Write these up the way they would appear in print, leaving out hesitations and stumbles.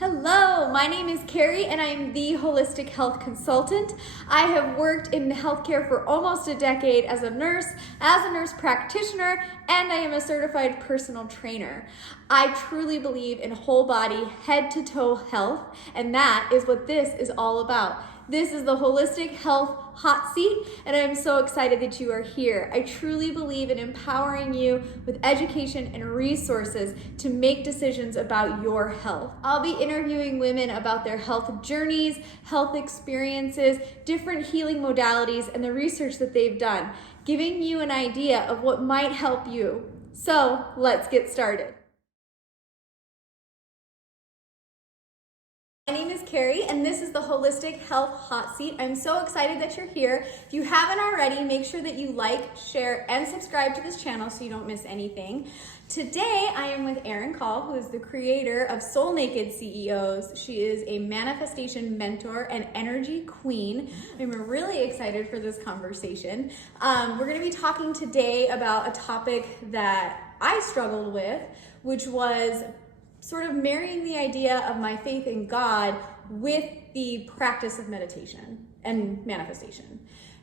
Hello, my name is Karie and I am the Holistic Health Consultant. I have worked in healthcare for almost a decade as a nurse practitioner, and I am a certified personal trainer. I truly believe in whole body, head to toe health, and that is what this is all about. This is the Holistic Health Hot Seat, and I'm so excited that you are here. I truly believe in empowering you with education and resources to make decisions about your health. I'll be interviewing women about their health journeys, health experiences, different healing modalities, and the research that they've done, giving you an idea of what might help you. So let's get started. My name is Karie, and this is the Holistic Health Hot Seat. I'm so excited that you're here. If you haven't already, make sure that you like, share, and subscribe to this channel so you don't miss anything. Today, I am with Erin, who is the creator of Soul Naked CEOs. She is a manifestation mentor and energy queen. I'm really excited for this conversation. We're going to be talking today about a topic that I struggled with, which was sort of marrying the idea of my faith in God with the practice of meditation and manifestation.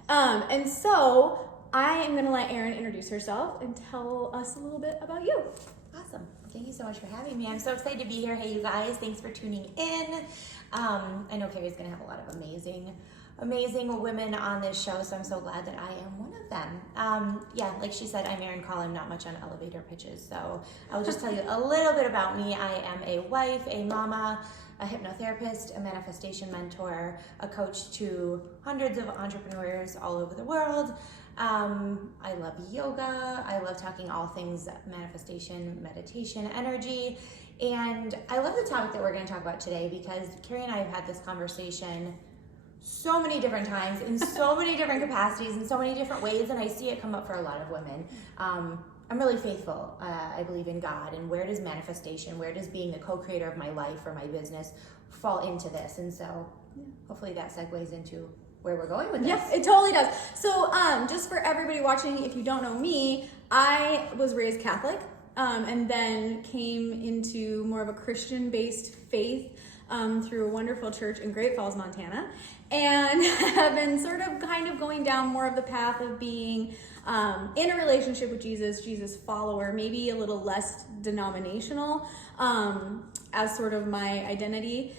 And so I am gonna let Erin introduce herself and tell us a little bit about you. Awesome. Thank you so much for having me. I'm so excited to be here. Hey, you guys, thanks for tuning in. I know Karie's gonna have a lot of amazing women on this show, so I'm so glad that I am one of them. Yeah, like she said, I'm Erin Call. I'm not much on elevator pitches, so I'll just tell you a little bit about me. I am a wife, a mama, a hypnotherapist, a manifestation mentor, a coach to hundreds of entrepreneurs all over the world. I love yoga. I love talking all things manifestation, meditation, energy, and I love the topic that we're going to talk about today because Karie and I have had this conversation so many different times in so many different capacities in so many different ways, and I see it come up for a lot of women. I'm really faithful. I believe in God, and where does manifestation, where does being the co-creator of my life or my business fall into this? And so hopefully that segues into where we're going with this. Yes, it totally does. So just for everybody watching, if you don't know me, I was raised Catholic and then came into more of a Christian-based faith through a wonderful church in Great Falls, Montana, and have been sort of kind of going down more of the path of being in a relationship with Jesus follower, maybe a little less denominational as sort of my identity.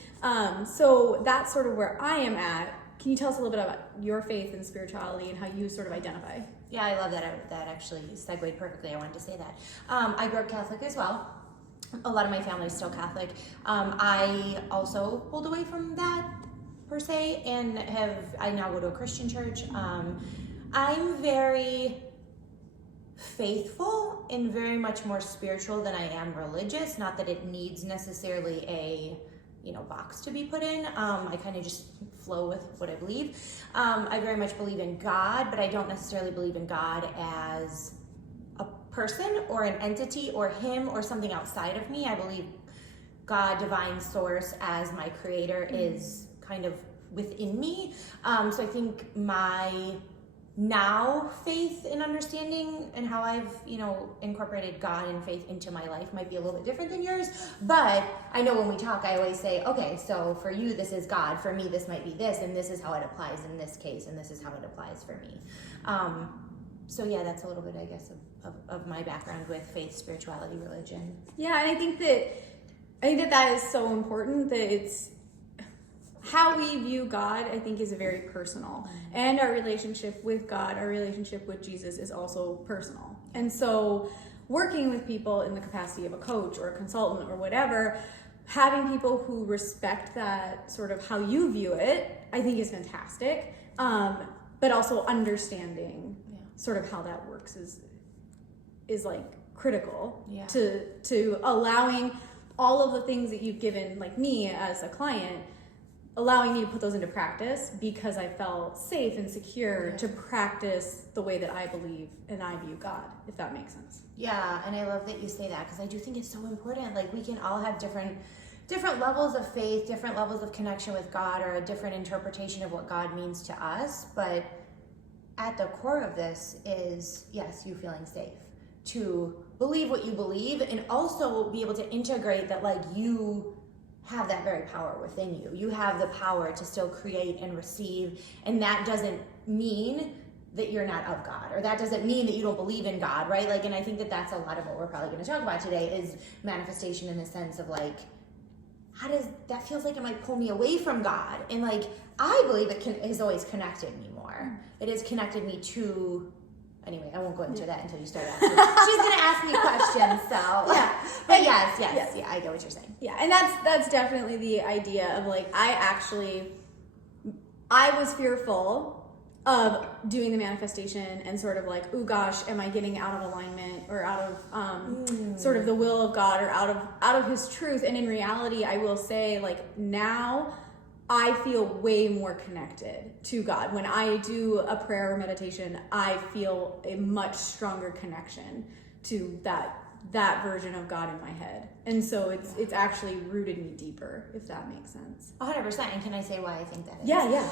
So that's sort of where I am at. Can you tell us a little bit about your faith and spirituality and how you sort of identify? Yeah, I love that. That actually segued perfectly. I wanted to say that. I grew up Catholic as well. A lot of my family is still Catholic. I also pulled away from that per se, and I now go to a Christian church. I'm very faithful and very much more spiritual than I am religious. Not that it needs necessarily a box to be put in. I kind of just flow with what I believe. I very much believe in God, but I don't necessarily believe in God as a person or an entity or him or something outside of me. I believe God, divine source, as my creator is kind of within me. So I think my now faith and understanding and how I've, incorporated God and faith into my life might be a little bit different than yours. But I know when we talk, I always say, okay, so for you, this is God. For me, this might be this, and this is how it applies in this case, and this is how it applies for me. So yeah, that's a little bit, I guess, of my background with faith, spirituality, religion. Yeah, and I think that is so important, that it's how we view God, I think, is very personal. And our relationship with God, our relationship with Jesus is also personal. And so working with people in the capacity of a coach or a consultant or whatever, having people who respect that sort of how you view it, I think is fantastic. But also understanding sort of how that works is like critical to allowing all of the things that you've given, like me as a client, allowing me to put those into practice because I felt safe and secure to practice the way that I believe and I view God, if that makes sense. Yeah, and I love that you say that because I do think it's so important. Like, we can all have different levels of faith, different levels of connection with God, or a different interpretation of what God means to us. But at the core of this is, yes, you feeling safe to believe what you believe and also be able to integrate that, like, you have that very power within you. You have the power to still create and receive, and that doesn't mean that you're not of God, or that doesn't mean that you don't believe in God, right? Like, and I think that that's a lot of what we're probably going to talk about today is manifestation in the sense of like, how does that feels like it might pull me away from God? And like, I believe it has always connected me more. It has connected me to, anyway, I won't go into that until you start asking. She's going to ask me questions, so. Yeah. But yes, yeah, I get what you're saying. Yeah, and that's definitely the idea of like, I was fearful of doing the manifestation and sort of like, oh gosh, am I getting out of alignment or out of sort of the will of God or out of his truth? And in reality, I will say like now I feel way more connected to God. When I do a prayer or meditation, I feel a much stronger connection to that version of God in my head. And so it's actually rooted me deeper, if that makes sense. 100%. And can I say why I think that is? Yeah.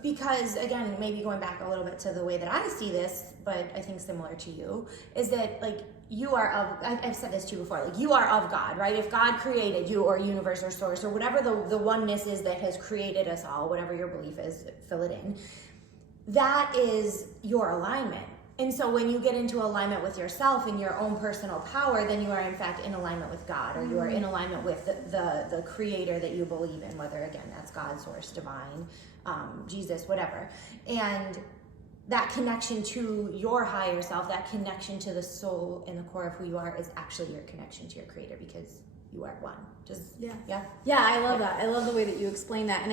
Because again, maybe going back a little bit to the way that I see this, but I think similar to you, is that like you are I've said this to you before, like you are of God, right? If God created you or universe or source or whatever the oneness is that has created us all, whatever your belief is, fill it in, that is your alignment. And so when you get into alignment with yourself and your own personal power, then you are in fact in alignment with God, or you are in alignment with the creator that you believe in, whether again, that's God, source, divine, Jesus, whatever. And that connection to your higher self, that connection to the soul and the core of who you are is actually your connection to your creator, because you are one. Yeah, I love that. I love the way that you explain that. And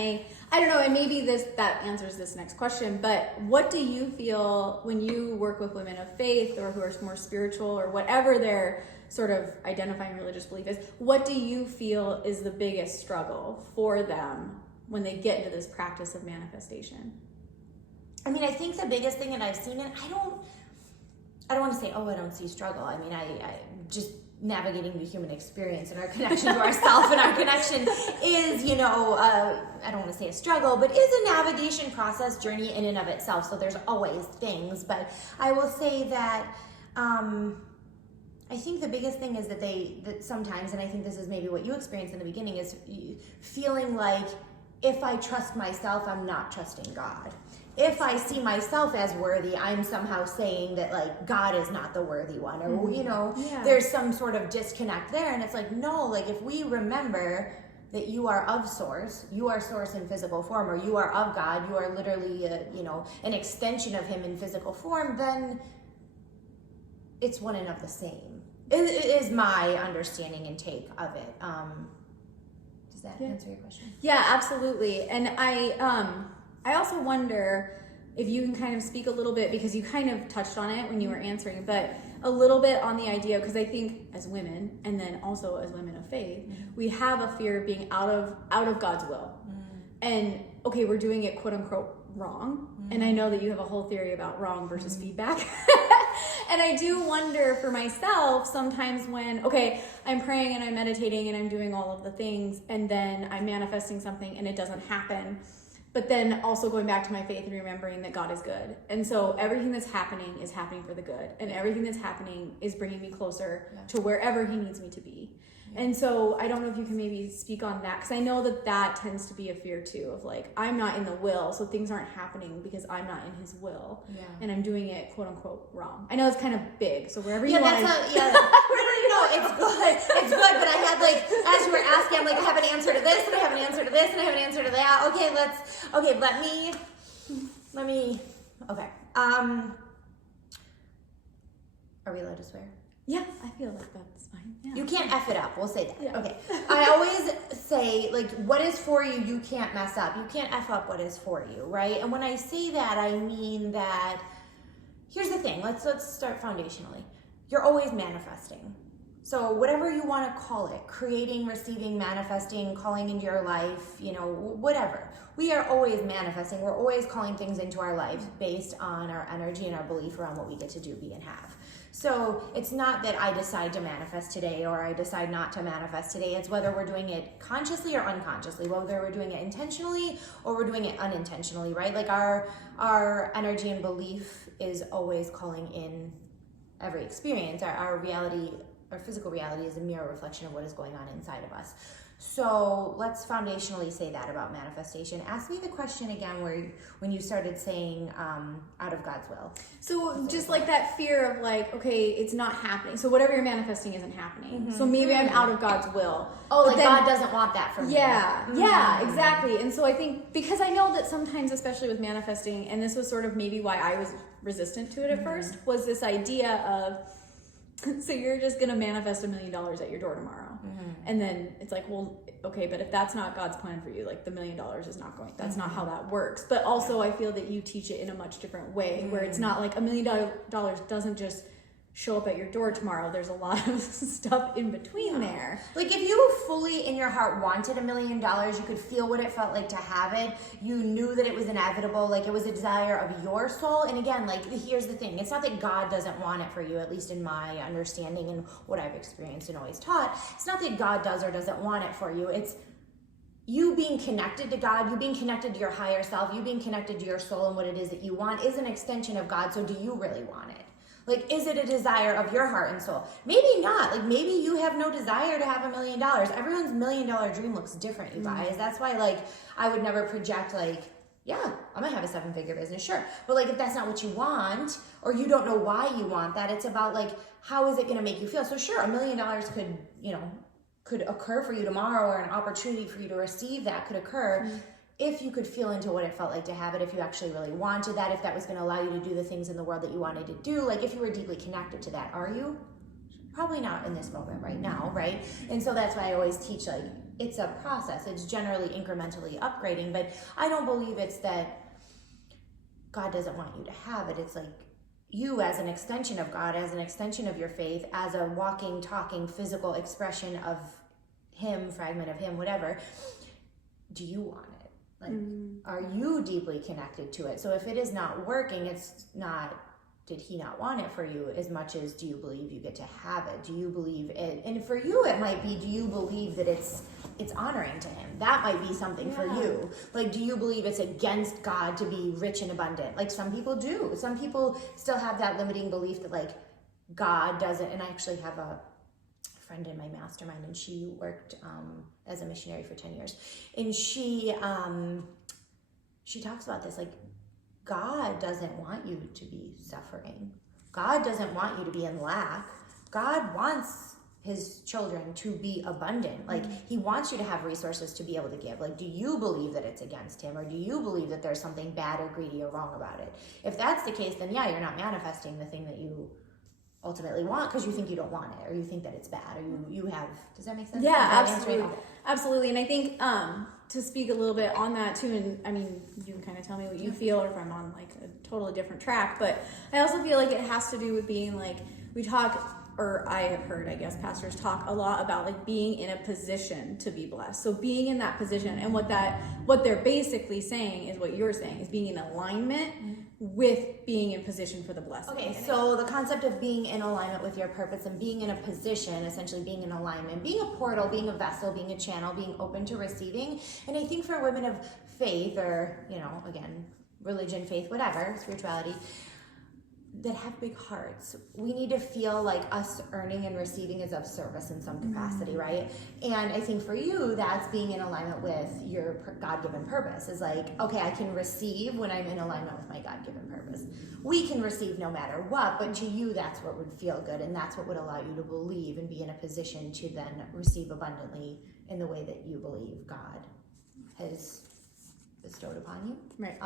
I don't know, and maybe that answers this next question, but what do you feel when you work with women of faith or who are more spiritual or whatever their sort of identifying religious belief is, what do you feel is the biggest struggle for them when they get into this practice of manifestation? I mean, I think the biggest thing that I've seen, and I don't want to say, I don't see struggle. I mean, I just navigating the human experience and our connection to ourselves, and our connection is, I don't want to say a struggle, but is a navigation process, journey in and of itself. So there's always things, but I will say that I think the biggest thing is that sometimes, and I think this is maybe what you experienced in the beginning, is feeling like if I trust myself, I'm not trusting God. If I see myself as worthy, I'm somehow saying that like God is not the worthy one, or there's some sort of disconnect there. And it's like, no, like if we remember that you are of source, you are source in physical form, or you are of God, you are literally an extension of him in physical form, then it's one and of the same. It is my understanding and take of it. Does that answer your question? Yeah, absolutely. And I also wonder if you can kind of speak a little bit, because you kind of touched on it when you were answering, but a little bit on the idea, because I think as women, and then also as women of faith, we have a fear of being out of God's will. And okay, we're doing it quote unquote wrong. And I know that you have a whole theory about wrong versus feedback. And I do wonder for myself sometimes when, okay, I'm praying and I'm meditating and I'm doing all of the things, and then I'm manifesting something and it doesn't happen. But then also going back to my faith and remembering that God is good. And so everything that's happening is happening for the good. And everything that's happening is bringing me closer to wherever he needs me to be. And so I don't know if you can maybe speak on that, because I know that tends to be a fear too, of like, I'm not in the will, so things aren't happening because I'm not in his will. And I'm doing it quote unquote wrong. I know it's kind of big, so wherever you want to... No, it's good. It's good, but I had like, as you were asking, I'm like, I have an answer to this, and I have an answer to this, and I have an answer to that. Let me, are we allowed to swear? Yeah, I feel like that's fine. Yeah. You can't F it up, we'll say that. Yeah. Okay. I always say, like, what is for you, you can't mess up. You can't F up what is for you, right? And when I say that, I mean that, here's the thing, let's start foundationally. You're always manifesting. So whatever you want to call it, creating, receiving, manifesting, calling into your life, whatever. We are always manifesting. We're always calling things into our lives based on our energy and our belief around what we get to do, be, and have. So it's not that I decide to manifest today or I decide not to manifest today. It's whether we're doing it consciously or unconsciously, whether we're doing it intentionally or we're doing it unintentionally, right? Like our energy and belief is always calling in every experience. Our reality our physical reality is a mirror reflection of what is going on inside of us. So let's foundationally say that about manifestation. Ask me the question again when you started saying out of God's will. So just like that fear of like, okay, it's not happening. So whatever you're manifesting isn't happening. So maybe I'm out of God's will. Oh, like God doesn't want that from me. Yeah, exactly. And so I think, because I know that sometimes, especially with manifesting, and this was sort of maybe why I was resistant to it at first, was this idea of, so you're just going to manifest $1 million at your door tomorrow. And then it's like, well, okay, but if that's not God's plan for you, like the $1 million is not going, that's not how that works. But also I feel that you teach it in a much different way, where it's not like $1 million doesn't just show up at your door tomorrow. There's a lot of stuff in between there. Like if you fully in your heart wanted $1 million, you could feel what it felt like to have it. You knew that it was inevitable, like it was a desire of your soul. And again, like here's the thing, it's not that God doesn't want it for you, at least in my understanding and what I've experienced and always taught. It's not that God does or doesn't want it for you. It's you being connected to God, you being connected to your higher self, you being connected to your soul and what it is that you want is an extension of God. So do you really want it? Like, is it a desire of your heart and soul? Maybe not. Like, maybe you have no desire to have $1 million. Everyone's $1 million dream looks different, you guys. That's why, like, I would never project, like, yeah, I'm going to have a 7-figure business, sure. But, like, if that's not what you want, or you don't know why you want that, it's about, like, how is it going to make you feel? So, sure, $1 million could occur for you tomorrow, or an opportunity for you to receive that could occur. If you could feel into what it felt like to have it, if you actually really wanted that, if that was going to allow you to do the things in the world that you wanted to do, like if you were deeply connected to that, are you? Probably not in this moment right now, right? And so that's why I always teach, like, it's a process. It's generally incrementally upgrading, but I don't believe it's that God doesn't want you to have it. It's like you as an extension of God, as an extension of your faith, as a walking, talking, physical expression of Him, fragment of Him, whatever. Do you want it? Like, are you deeply connected to it? So if it is not working, it's not, did He not want it for you, as much as do you believe you get to have it? Do you believe it? And for you, it might be, do you believe that it's honoring to Him? That might be something for you. Like, do you believe it's against God to be rich and abundant? Like some people do. Some people still have that limiting belief that like God doesn't, and I actually have a friend in my mastermind, and she worked as a missionary for 10 years, and she talks about this, like, God doesn't want you to be suffering. God doesn't want you to be in lack. God wants His children to be abundant. Like, He wants you to have resources to be able to give. Like, do you believe that it's against Him, or do you believe that there's something bad or greedy or wrong about it? If that's the case, then yeah, you're not manifesting the thing that you ultimately want, because you think you don't want it, or you think that it's bad, or you have, does that make sense? Yeah, absolutely. And I think to speak a little bit on that too, and I mean, you can kind of tell me what you feel, or if I'm on like a totally different track, but I also feel like it has to do with being like, we talk, or I have heard, I guess, pastors talk a lot about like being in a position to be blessed. So being in that position, and what they're basically saying is what you're saying, is being in alignment with being in position for the blessing. Okay, so the concept of being in alignment with your purpose and being in a position, essentially being in alignment, being a portal, being a vessel, being a channel, being open to receiving. And I think for women of faith, or, again, religion, faith, whatever, spirituality, that have big hearts, we need to feel like us earning and receiving is of service in some capacity, right? And I think for you, that's being in alignment with your God-given purpose. Is like, okay, I can receive when I'm in alignment with my God-given purpose. We can receive no matter what, but to you, that's what would feel good, and that's what would allow you to believe and be in a position to then receive abundantly in the way that you believe God has bestowed upon you. Right.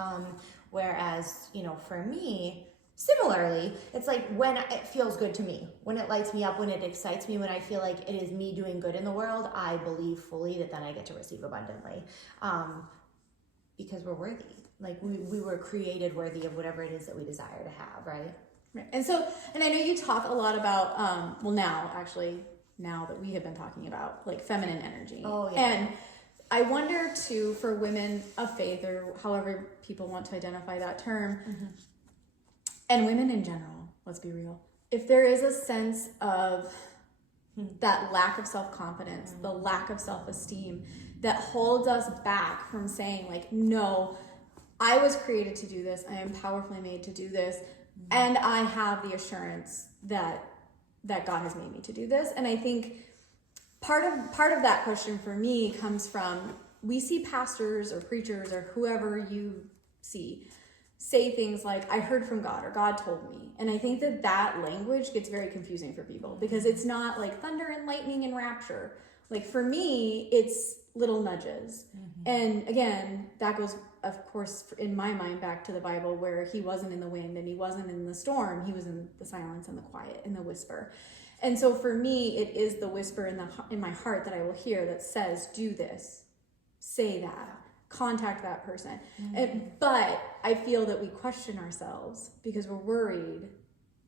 Whereas, for me, similarly, it's like when it feels good to me, when it lights me up, when it excites me, when I feel like it is me doing good in the world, I believe fully that then I get to receive abundantly, because we're worthy. Like we were created worthy of whatever it is that we desire to have, right? Right. And I know you talk a lot about, now that we have been talking about like feminine energy. Oh, yeah. And I wonder too, for women of faith, or however people want to identify that term, and women in general, let's be real, if there is a sense of that lack of self-confidence, the lack of self-esteem that holds us back from saying like, no, I was created to do this, I am powerfully made to do this, and I have the assurance that that God has made me to do this. And I think part of that question for me comes from, we see pastors or preachers or whoever you see say things like, I heard from God, or God told me. And I think that language gets very confusing for people, because it's not like thunder and lightning and rapture. Like for me, it's little nudges. And again, that goes, of course, in my mind, back to the Bible, where he wasn't in the wind and he wasn't in the storm. He was in the silence and the quiet and the whisper. And so for me, it is the whisper in my heart that I will hear that says, do this, say that, contact that person. But I feel that we question ourselves because we're worried.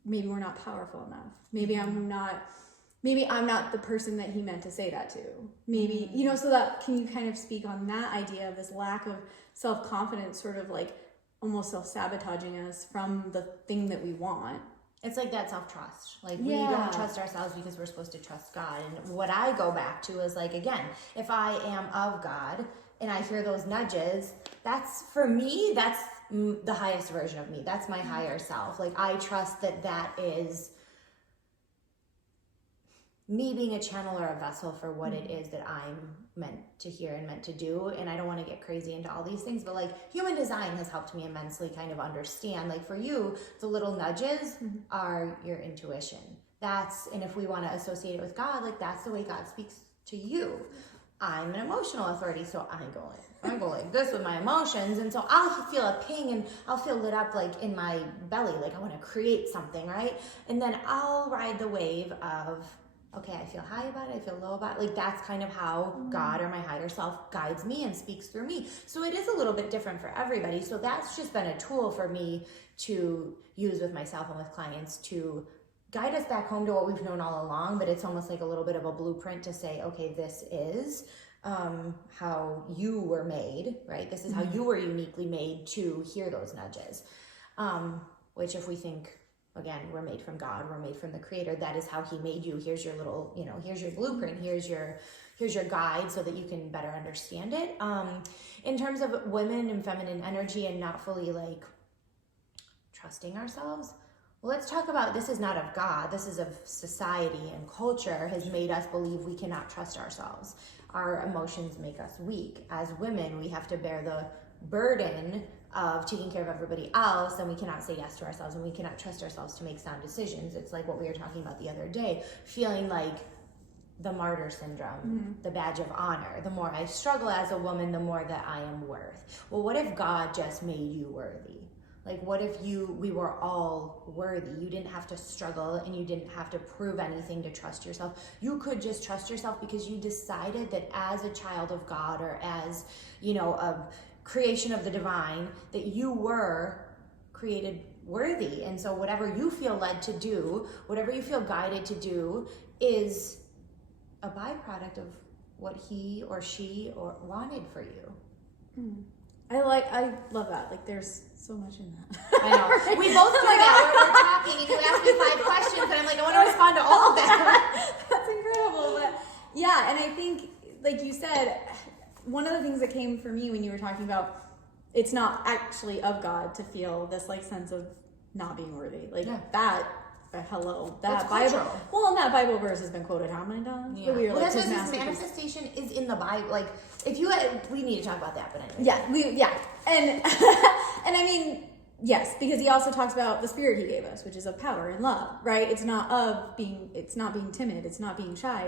Maybe we're not powerful enough. Maybe I'm not the person that he meant to say that to. Maybe, so that, can you kind of speak on that idea of this lack of self-confidence, sort of like almost self-sabotaging us from the thing that we want? It's like that self-trust. Like, we don't trust ourselves because we're supposed to trust God. And what I go back to is, like, again, if I am of God and I hear those nudges, that's, for me, that's the highest version of me. That's my higher self. Like, I trust that is me being a channel or a vessel for what it is that I'm meant to hear and meant to do. And I don't want to get crazy into all these things, but like, human design has helped me immensely kind of understand, like, for you, the little nudges are your intuition. And if we want to associate it with God, like, that's the way God speaks to you. I'm an emotional authority, so I'm going like this with my emotions. And so I'll feel a ping and I'll feel lit up, like, in my belly, like I want to create something, right? And then I'll ride the wave of, okay, I feel high about it, I feel low about it. Like, that's kind of how God or my higher self guides me and speaks through me. So it is a little bit different for everybody. So that's just been a tool for me to use with myself and with clients to guide us back home to what we've known all along. But it's almost like a little bit of a blueprint to say, okay, this is how you were made, right? This is how you were uniquely made to hear those nudges. Which, if we think, again, we're made from God, we're made from the Creator, that is how he made you. Here's your little, here's your blueprint, here's your guide so that you can better understand it. In terms of women and feminine energy and not fully, like, trusting ourselves, well, let's talk about, this is not of God, this is of society, and culture has made us believe we cannot trust ourselves. Our emotions make us weak. As women, we have to bear the burden of taking care of everybody else, and we cannot say yes to ourselves, and we cannot trust ourselves to make sound decisions. It's like what we were talking about the other day, feeling like the martyr syndrome, the badge of honor. The more I struggle as a woman, the more that I am worth. Well, what if God just made you worthy? Like, what if we were all worthy? You didn't have to struggle, and you didn't have to prove anything to trust yourself. You could just trust yourself because you decided that as a child of God, or as, a creation of the divine, that you were created worthy. And so whatever you feel led to do, whatever you feel guided to do, is a byproduct of what he or she wanted for you. I love that. Like, there's so much in that. I know. We both do that. We're talking, and you ask me 5 questions, and I'm like, I want to respond to all of that. That's incredible. But yeah, and I think, like you said, one of the things that came for me when you were talking about, it's not actually of God to feel this, like, sense of not being worthy. Like, that Bible. Well, and that Bible verse has been quoted how many times? Yeah. That's what this manifestation is in the Bible. Like, we need to talk about that, but anyway. Yeah, and and I mean, yes, because he also talks about the spirit he gave us, which is of power and love, right? It's not being timid, it's not being shy,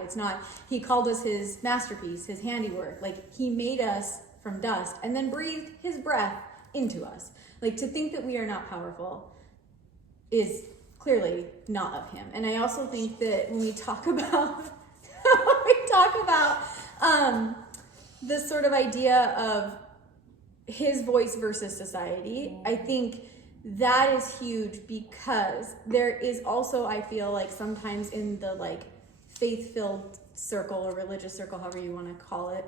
he called us his masterpiece, his handiwork. Like, he made us from dust and then breathed his breath into us. Like, to think that we are not powerful is clearly not of him. And I also think that when we talk about this sort of idea of his voice versus society, I think that is huge, because there is also, I feel like, sometimes in the, like, faith-filled circle or religious circle, however you want to call it,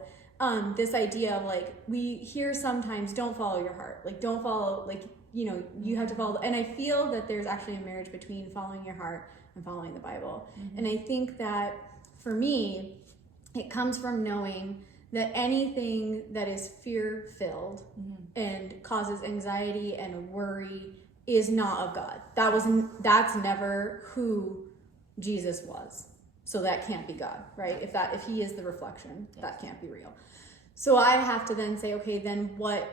this idea of, like, we hear sometimes, don't follow your heart, like, don't follow, like, you have to follow. And I feel that there's actually a marriage between following your heart and following the Bible. And I think that for me, it comes from knowing that anything that is fear-filled and causes anxiety and worry is not of God. That's never who Jesus was. So that can't be God, right? If he is the reflection, that can't be real. So I have to then say, okay, then what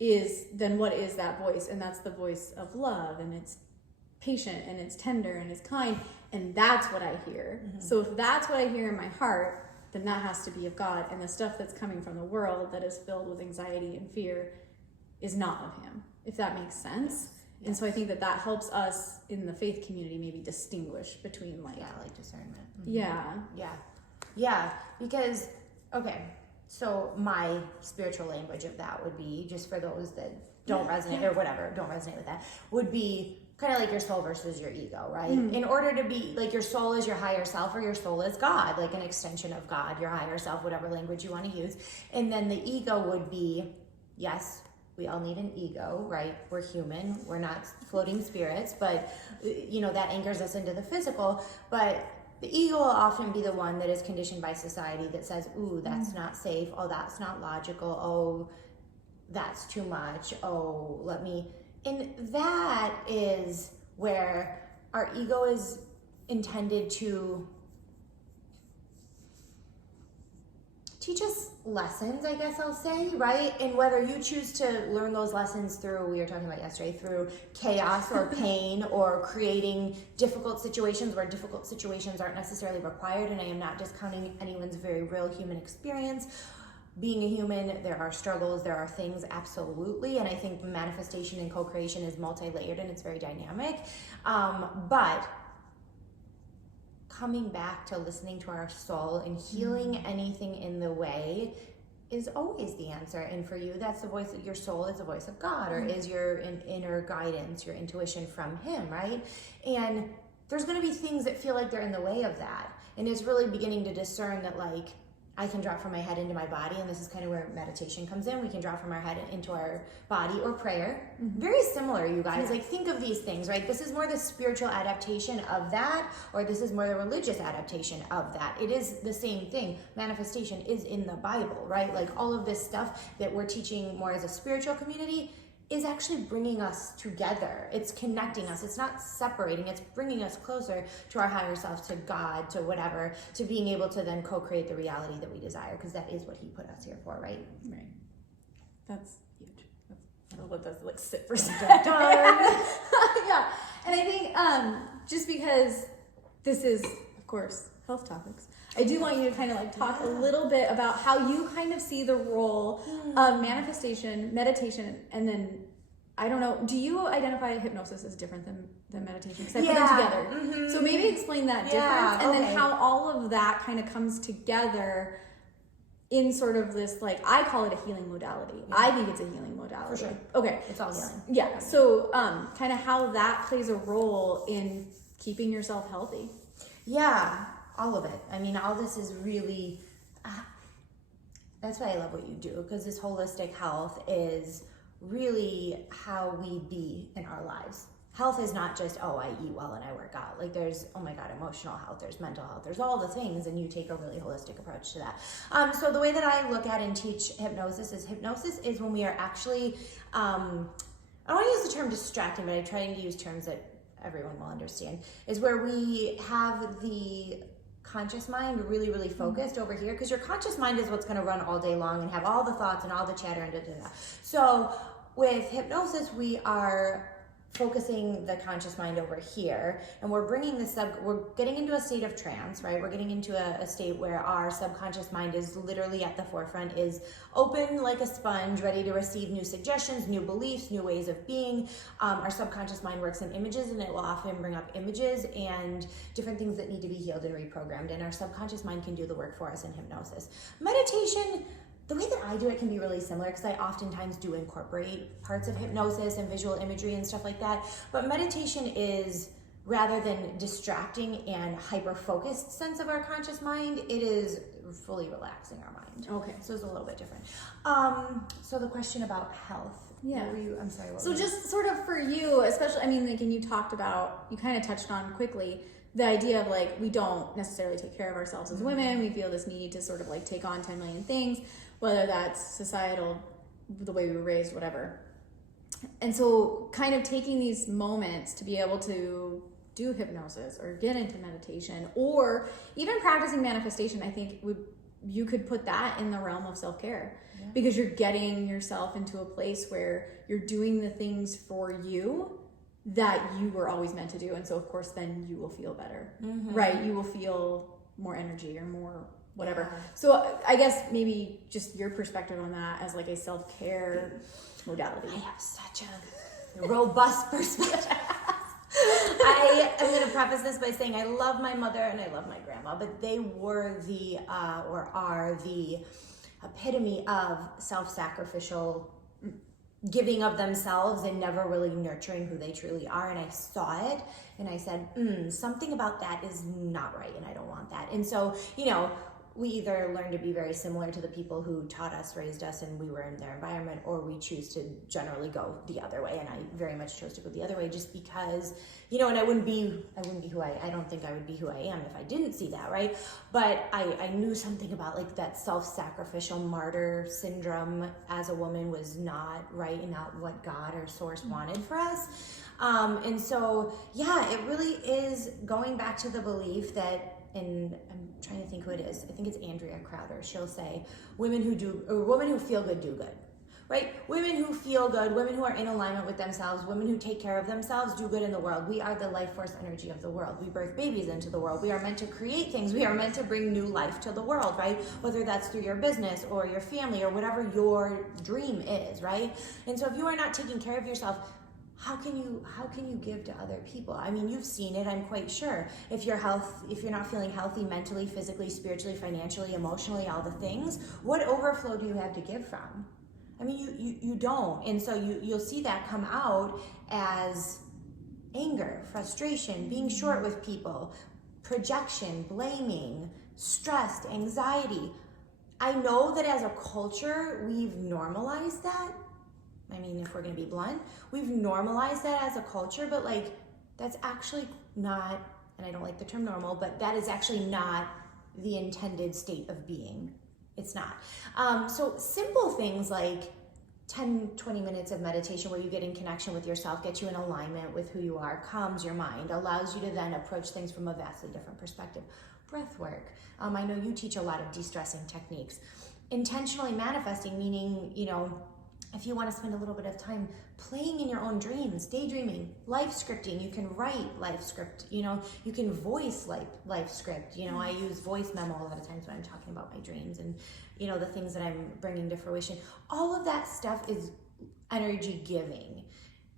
is that voice? And that's the voice of love, and it's patient, and it's tender, and it's kind, and that's what I hear. So if that's what I hear in my heart, then that has to be of God, and the stuff that's coming from the world that is filled with anxiety and fear is not of him, if that makes sense. And so I think that helps us in the faith community maybe distinguish between like discernment. Because so my spiritual language of that would be, just for those that don't resonate or whatever, don't resonate with that, would be kind of like your soul versus your ego, right? In order to be like, your soul is your higher self, or your soul is God, like an extension of God, your higher self, whatever language you want to use. And then the ego would be, yes, we all need an ego, right? We're human, we're not floating spirits, but that anchors us into the physical. But the ego will often be the one that is conditioned by society that says, ooh, that's not safe, oh, that's not logical, oh, that's too much, oh, and that is where our ego is intended to teach us lessons, I guess I'll say, right? And whether you choose to learn those lessons through, we were talking about yesterday, through chaos or pain, or creating difficult situations where difficult situations aren't necessarily required. And I am not discounting anyone's very real human experience. Being a human, there are struggles, there are things, absolutely. And I think manifestation and co-creation is multi-layered, and it's very dynamic. But coming back to listening to our soul and healing anything in the way is always the answer. And for you, that's the voice of your soul, is the voice of God, or is your inner guidance, your intuition from him, right? And there's going to be things that feel like they're in the way of that. And it's really beginning to discern that, like, I can drop from my head into my body, and this is kind of where meditation comes in. We can drop from our head into our body, or prayer. Very similar, you guys. Like, think of these things, right? This is more the spiritual adaptation of that, or this is more the religious adaptation of that. It is the same thing. Manifestation is in the Bible, right? Like, all of this stuff that we're teaching more as a spiritual community is actually bringing us together. It's connecting us. It's not separating. It's bringing us closer to our higher self, to God, to whatever, to being able to then co-create the reality that we desire, because that is what he put us here for, right? Right. That's huge. I'll let that like sit for a second. Yeah. And I think just because this is, of course, health topics, I do want you to kind of like talk a little bit about how you kind of see the role of manifestation, meditation, and then, I don't know, do you identify hypnosis as different than meditation? Because I put them together. So maybe explain that difference, and then how all of that kind of comes together in sort of this, like, I call it a healing modality. I think it's a healing modality. For sure. Okay. It's all healing. Yeah. So kind of how that plays a role in keeping yourself healthy. Yeah. All of it. I mean, all this is really, that's why I love what you do, because this holistic health is really how we be in our lives. Health is not just, oh, I eat well and I work out. Like, there's, oh my God, emotional health, there's mental health, there's all the things, and you take a really holistic approach to that. So the way that I look at and teach hypnosis is when we are actually, I don't want to use the term distracting, but I'm trying to use terms that everyone will understand, is where we have the conscious mind really, really focused over here, because your conscious mind is what's going to run all day long and have all the thoughts and all the chatter and da-da-da. So with hypnosis, we are focusing the conscious mind over here, and we're bringing we're getting into a state of trance, right? We're getting into a state where our subconscious mind is literally at the forefront, is open like a sponge, ready to receive new suggestions, new beliefs, new ways of being. Our subconscious mind works in images, and it will often bring up images and different things that need to be healed and reprogrammed, and our subconscious mind can do the work for us in hypnosis. Meditation, the way that I do it can be really similar, because I oftentimes do incorporate parts of hypnosis and visual imagery and stuff like that. But meditation is, rather than distracting and hyper-focused sense of our conscious mind, it is fully relaxing our mind. Okay. So it's a little bit different. So the question about health. Yeah. What were you, I'm sorry. So just sort of for you, especially, I mean, like, and you talked about, you kind of touched on quickly, the idea of, like, we don't necessarily take care of ourselves as women. We feel this need to sort of, like, take on 10 million things, whether that's societal, the way we were raised, whatever. And so kind of taking these moments to be able to do hypnosis or get into meditation, or even practicing manifestation. I think you could put that in the realm of self-care, because you're getting yourself into a place where you're doing the things for you that you were always meant to do. And so of course then you will feel better, right? You will feel more energy or more whatever. So I guess maybe just your perspective on that as like a self-care modality. I have such a robust perspective. I am going to preface this by saying I love my mother and I love my grandma, but they were the, or are the epitome of self-sacrificial giving of themselves and never really nurturing who they truly are. And I saw it and I said, something about that is not right and I don't want that. And so, you know, we either learn to be very similar to the people who taught us, raised us, and we were in their environment, or we choose to generally go the other way. And I very much chose to go the other way just because, you know, and I wouldn't be who I don't think I would be who I am if I didn't see that, right? But I knew something about like that self-sacrificial martyr syndrome as a woman was not right and not what God or source wanted for us. And so, yeah, it really is going back to the belief that, and I'm trying to think who it is. I think it's Andrea Crowder. She'll say, women who feel good do good, right? Women who feel good, women who are in alignment with themselves, women who take care of themselves do good in the world. We are the life force energy of the world. We birth babies into the world. We are meant to create things. We are meant to bring new life to the world, right? Whether that's through your business or your family or whatever your dream is, right? And so if you are not taking care of yourself, how can you give to other people? I mean, you've seen it, I'm quite sure. If you're not feeling healthy mentally, physically, spiritually, financially, emotionally, all the things, what overflow do you have to give from? I mean, you don't. And so you'll see that come out as anger, frustration, being short with people, projection, blaming, stressed, anxiety. I know that as a culture, we've normalized that. I mean, if we're going to be blunt, we've normalized that as a culture, but like, that's actually not, and I don't like the term normal, but that is actually not the intended state of being. It's not. So simple things like 10, 20 minutes of meditation where you get in connection with yourself, get you in alignment with who you are, calms your mind, allows you to then approach things from a vastly different perspective. Breath work. I know you teach a lot of de-stressing techniques. Intentionally manifesting, meaning, you know, if you want to spend a little bit of time playing in your own dreams, daydreaming, life scripting, you can write life script, you know, you can voice life script. You know, I use voice memo a lot of times when I'm talking about my dreams and, you know, the things that I'm bringing to fruition. All of that stuff is energy giving,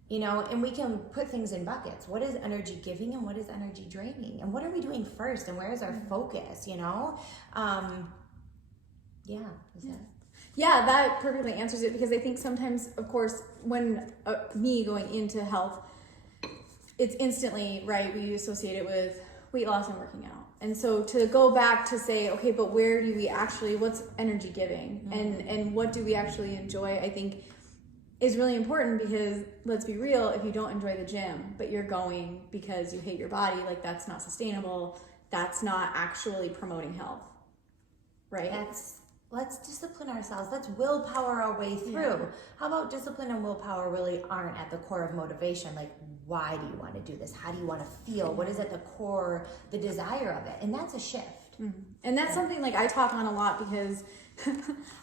you know, and we can put things in buckets. What is energy giving and what is energy draining? And what are we doing first? And where is our focus, you know? Yeah, that perfectly answers it, because I think sometimes, of course, when me going into health, it's instantly, right, we associate it with weight loss and working out. And so to go back to say, okay, but where do we actually, what's energy giving? And what do we actually enjoy, I think is really important, because let's be real, if you don't enjoy the gym, but you're going because you hate your body, like that's not sustainable. That's not actually promoting health, right? Let's discipline ourselves. Let's willpower our way through. Yeah. How about discipline and willpower really aren't at the core of motivation? Like, why do you want to do this? How do you want to feel? What is at the core, the desire of it? And that's a shift. Mm-hmm. And that's something like I talk on a lot, because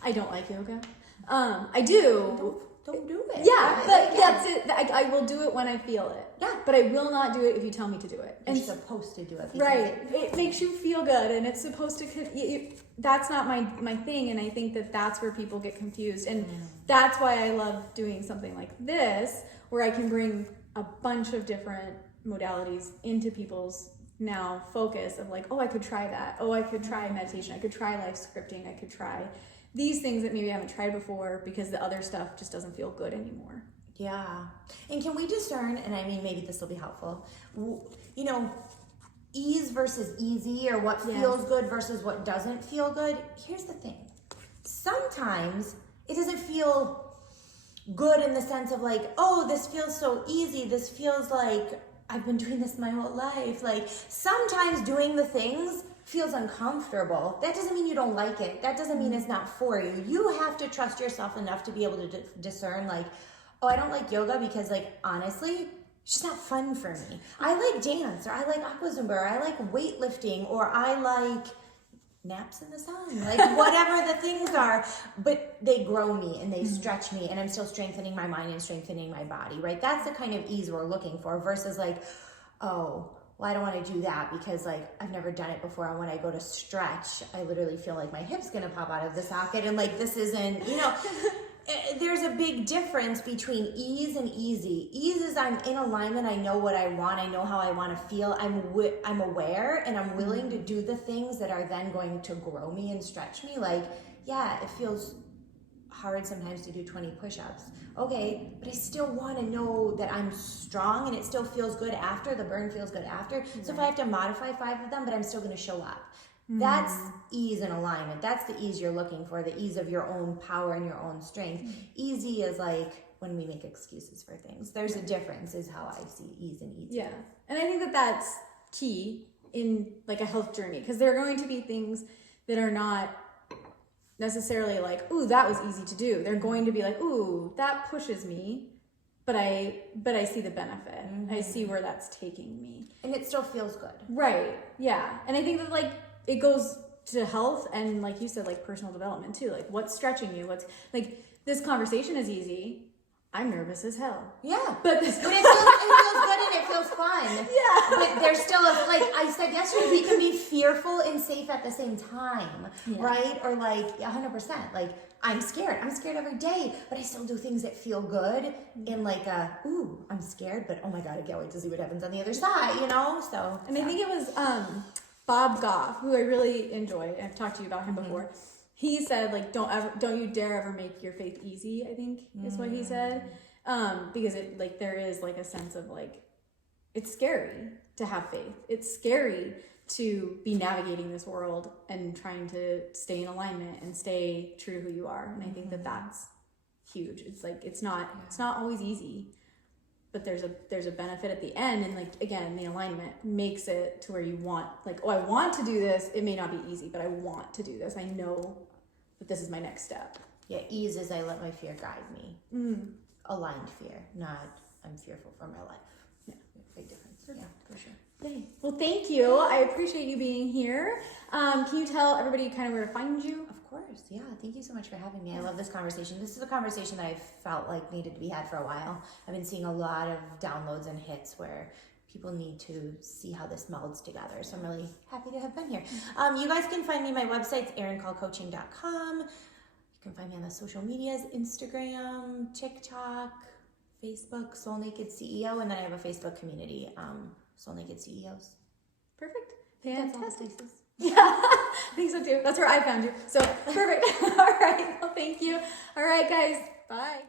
I don't like yoga. I do. Don't do it. Yeah, but that's it. I will do it when I feel it. Yeah. But I will not do it if you tell me to do it. You're supposed to do it. Right. It makes you feel good, and it's supposed to... That's not my thing, and I think that's where people get confused. And that's why I love doing something like this, where I can bring a bunch of different modalities into people's now focus of like, oh, I could try that. Oh, I could try meditation. I could try life scripting. I could try these things that maybe I haven't tried before, because the other stuff just doesn't feel good anymore. Yeah. And can we discern, and I mean, maybe this will be helpful, you know, ease versus easy, or what feels good versus what doesn't feel good? Here's the thing. Sometimes it doesn't feel good in the sense of like, oh, this feels so easy. This feels like I've been doing this my whole life. Like, sometimes doing the things feels uncomfortable. That doesn't mean you don't like it. That doesn't mean it's not for you. You have to trust yourself enough to be able to discern like, oh, I don't like yoga because, like, honestly, it's just not fun for me. I like dance, or I like aqua zumba, or I like weightlifting, or I like naps in the sun, like whatever the things are, but they grow me and they stretch me, and I'm still strengthening my mind and strengthening my body, right? That's the kind of ease we're looking for, versus like, oh, well, I don't want to do that because like I've never done it before, and when I go to stretch, I literally feel like my hip's gonna pop out of the socket, and like this isn't, you know. There's a big difference between ease and easy. Ease is I'm in alignment, I know what I want, I know how I want to feel, I'm aware, and I'm willing to do the things that are then going to grow me and stretch me. Like, yeah, it feels hard sometimes to do 20 push-ups. Okay, but I still want to know that I'm strong, and it still feels good after, the burn feels good after. So if I have to modify 5 of them, but I'm still going to show up. That's ease and alignment. That's the ease you're looking for, the ease of your own power and your own strength. Easy is like when we make excuses for things. There's a difference, is how I see ease and easy. Yeah. And I think that that's key in like a health journey, because there are going to be things that are not necessarily like, ooh, that was easy to do. They're going to be like, ooh, that pushes me, but I see the benefit. I see where that's taking me. And it still feels good. Right. Yeah. And I think that like it goes to health and, like you said, like personal development too. Like, what's stretching you? What's like, this conversation is easy. I'm nervous as hell. Yeah. But it feels good and it feels fun. Yeah. But there's still like I said yesterday, we can be fearful and safe at the same time. Yeah. Right? Or like 100%. Like, I'm scared. I'm scared every day, but I still do things that feel good in like ooh, I'm scared, but oh my God, I can't wait to see what happens on the other side, you know? So. And I think it was Bob Goff, who I really enjoy. I've talked to you about him before. He said, like, don't you dare ever make your faith easy, I think is what he said. Because it, like, there is like a sense of like, it's scary to have faith. It's scary to be navigating this world and trying to stay in alignment and stay true to who you are. And I think that that's huge. It's like, it's not always easy, but there's a benefit at the end. And like, again, the alignment makes it to where you want, like, oh, I want to do this. It may not be easy, but I want to do this. I know that this is my next step. Yeah. Ease is I let my fear guide me. Aligned fear, not I'm fearful for my life. Yeah. Big difference. Perfect. Yeah, for sure. Yay. Well, thank you. I appreciate you being here. Can you tell everybody kind of where to find you? Of course. Yeah. Thank you so much for having me. I love this conversation. This is a conversation that I felt like needed to be had for a while. I've been seeing a lot of downloads and hits where people need to see how this melds together. So I'm really happy to have been here. You guys can find me. My website's erincallcoaching.com. You can find me on the social medias, Instagram, TikTok, Facebook, Soul Naked CEO, and then I have a Facebook community, Soul Naked CEOs. Perfect. Fantastic. Yeah, I think so too. That's where I found you. So perfect. All right. Well, thank you. All right, guys. Bye.